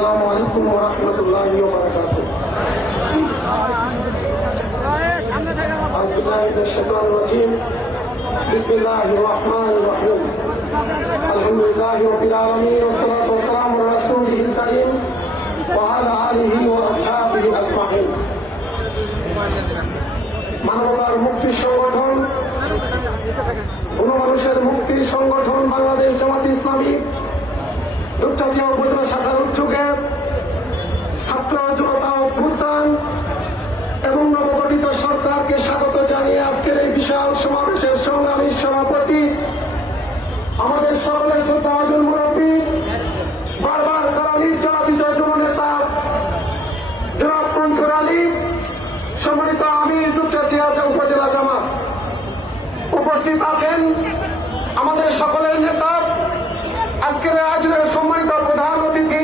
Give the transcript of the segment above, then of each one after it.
আসসালামু আলাইকুম ওয়া রাহমাতুল্লাহি ওয়া বারাকাতুহু بسم الله الرحمن الرحيم الحمد لله رب العالمين والصلاة والسلام على رسوله الكريم وعلى آله وأصحابه أجمعين মানবতার মুক্তি সংগঠন কোন মানুষের মুক্তি সংগঠন বাংলাদেশ জামাত ইসলামী দুপচাচিয়া উপজেলা শাখার ছাত্র জনতা অভ্যুত্থান এবং নবগঠিত সরকারকে স্বাগত জানিয়ে আজকের এই বিশাল সমাবেশের সংগ্রামী সভাপতি আমাদের সকলের শ্রদ্ধা মুরব্বী, বারবার জনাব মনসুর আলী, সম্মানিত দুপচাচিয়া উপজেলা জামাত। উপস্থিত আছেন আমাদের সকলের নেতা, আজকের আয়োজনের সম্মানিত প্রধান অতিথি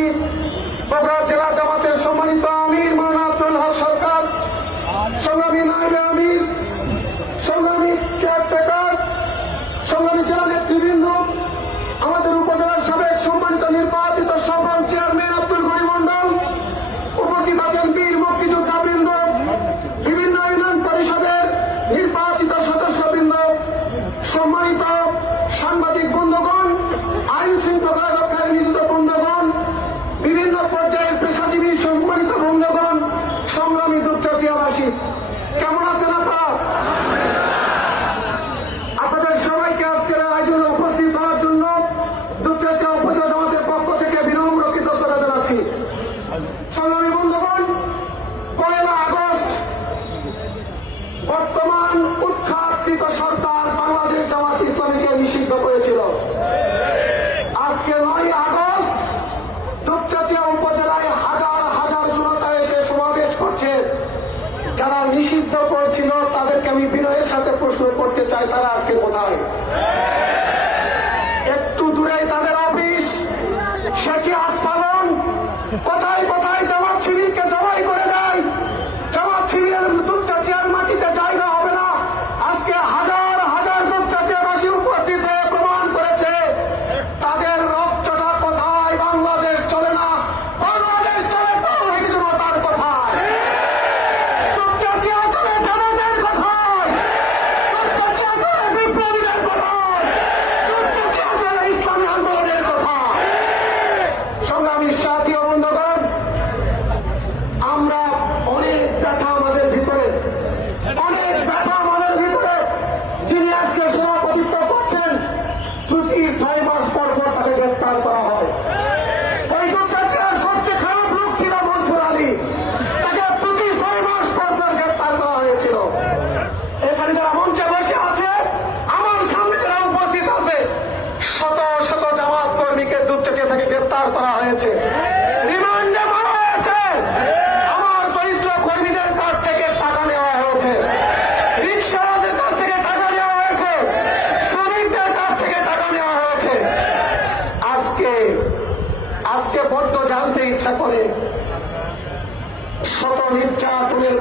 নিষিদ্ধ করেছিল, তাদেরকে আমি বিনয়ের সাথে প্রশ্ন করতে চাই, তারা আজকে কোথায়? একটু দূরে তাদের অফিস সে কি আস্ফালন কোথায় কোথায় যাওয়ার ছিল কে নির্যাতনের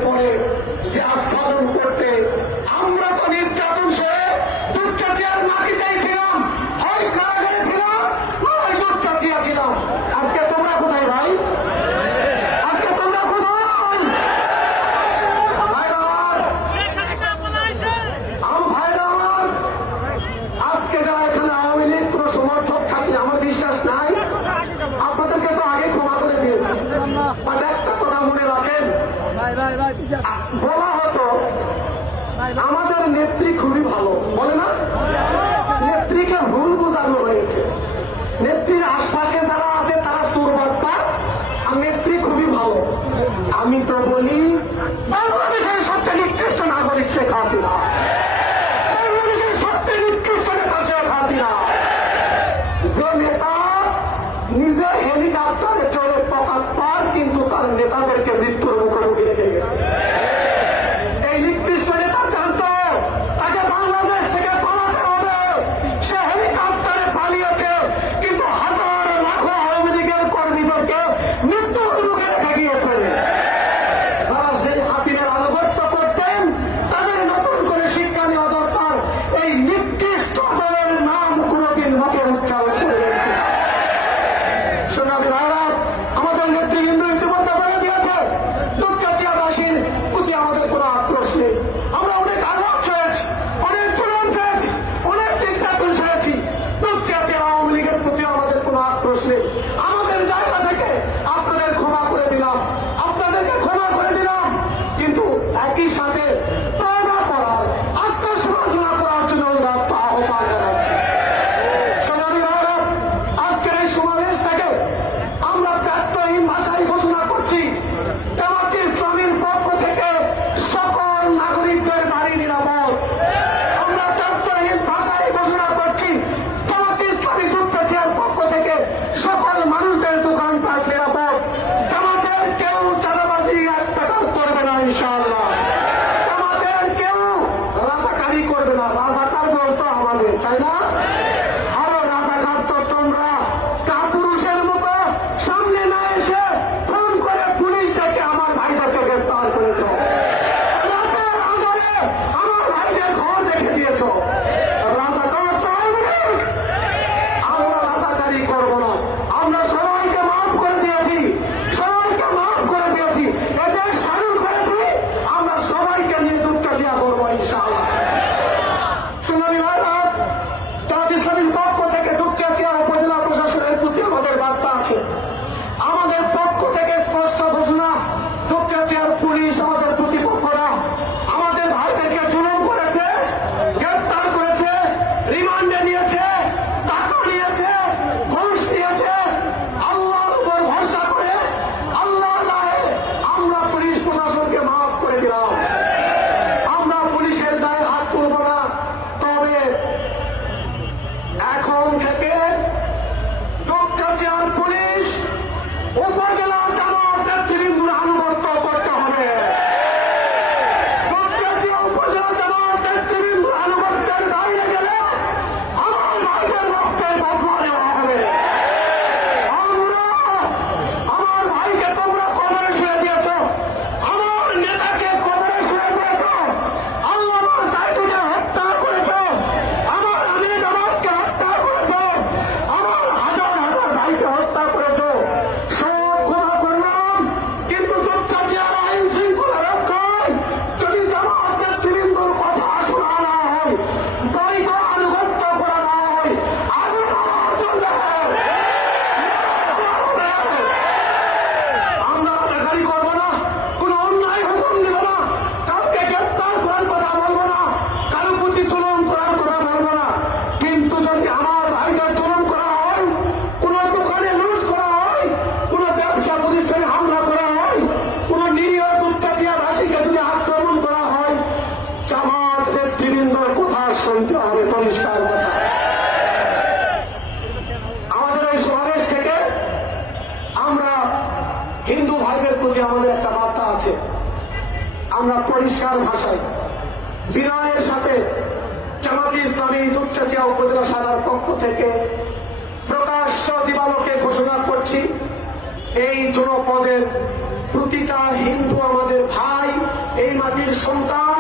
বাংলার ভাষায়। বিনয়ের সাথে জামাতি ইসলামী দুপচাচিয়া উপজেলা সাধার পক্ষ থেকে প্রকাশ্য দিবালকে ঘোষণা করছি। এই জনপদের প্রতিটা হিন্দু আমাদের ভাই, এই মাটির সন্তান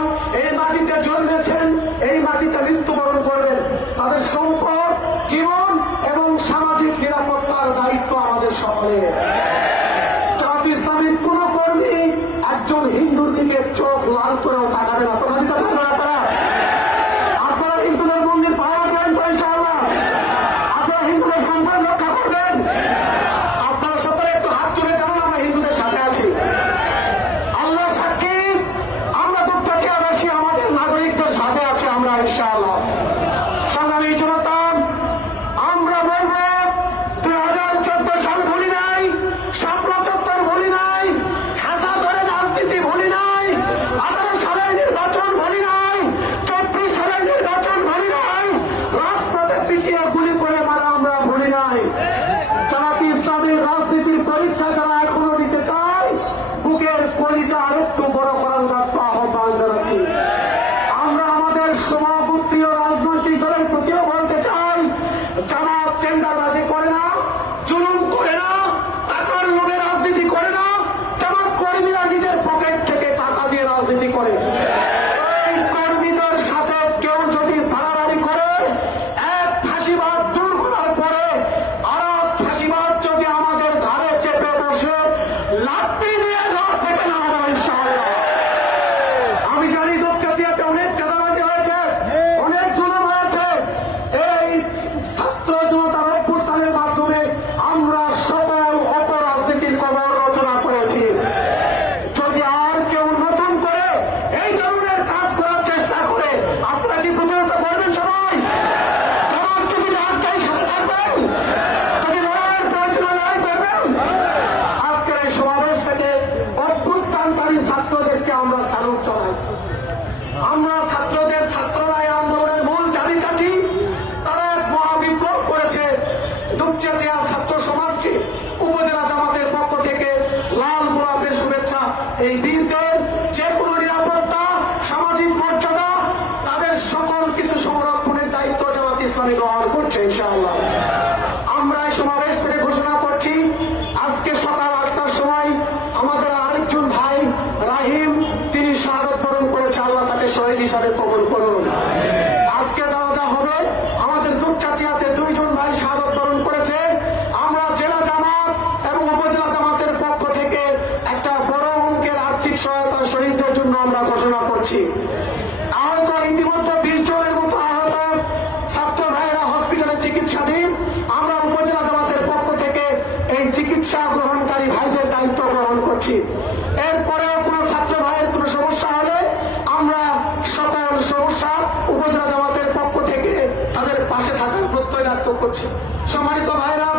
করছি। আহত ইতিমধ্যে বিশ জনের মতো আহত ছাত্র ভাইয়েরা হসপিটালে চিকিৎসাধীন। আমরা উপজেলা জামাতের পক্ষ থেকে এই চিকিৎসা গ্রহণকারী ভাইদের দায়িত্ব গ্রহণ করছি। এরপরেও কোনো ছাত্র ভাইয়ের কোনো সমস্যা হলে আমরা সকল সমস্যা উপজেলা জামাতের পক্ষ থেকে তাদের পাশে থাকার প্রত্যয় করছি। সম্মানিত ভাইরা